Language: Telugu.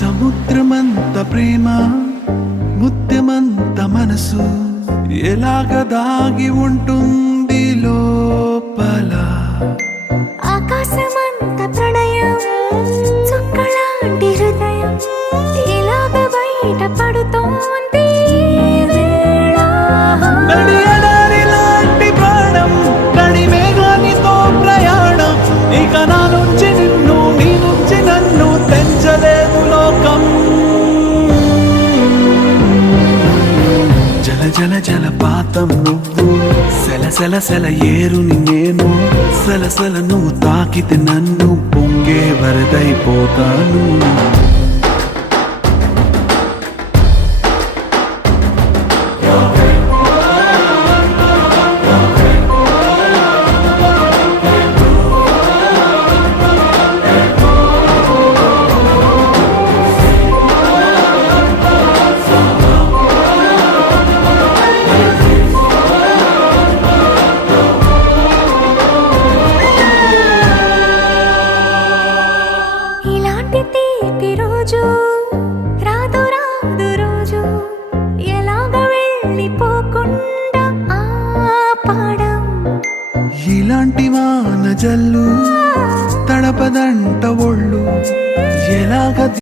సముద్రమంత ప్రేమ ముత్యమంత మనసు ఎలాగ దాగి ఉంటుంది లోపల. ఆకాశమంత ప్రణయం చుక్కలాంటి హృదయం ఇలాగ బయట పడుతోంది లాంటి ప్రాణం నడి మేఘానితో ప్రయాణం. ఇక నా నుంచి నిన్ను నీ నుంచి నన్ను తెంచలేదు లోకం. జల జల జలపాతం నువ్వు సెల సెల సెల ఏరుని నేను. సలసల నువ్వు తాకితే నన్ను పొంగే వరదైపోతాను. రోజు రాదు రాదు రోజు ఎలాగ వెళ్ళిపోకుండా ఆపడం. ఇలాంటి వాన జల్లు తడపదంట ఒళ్ళు ఎలాగ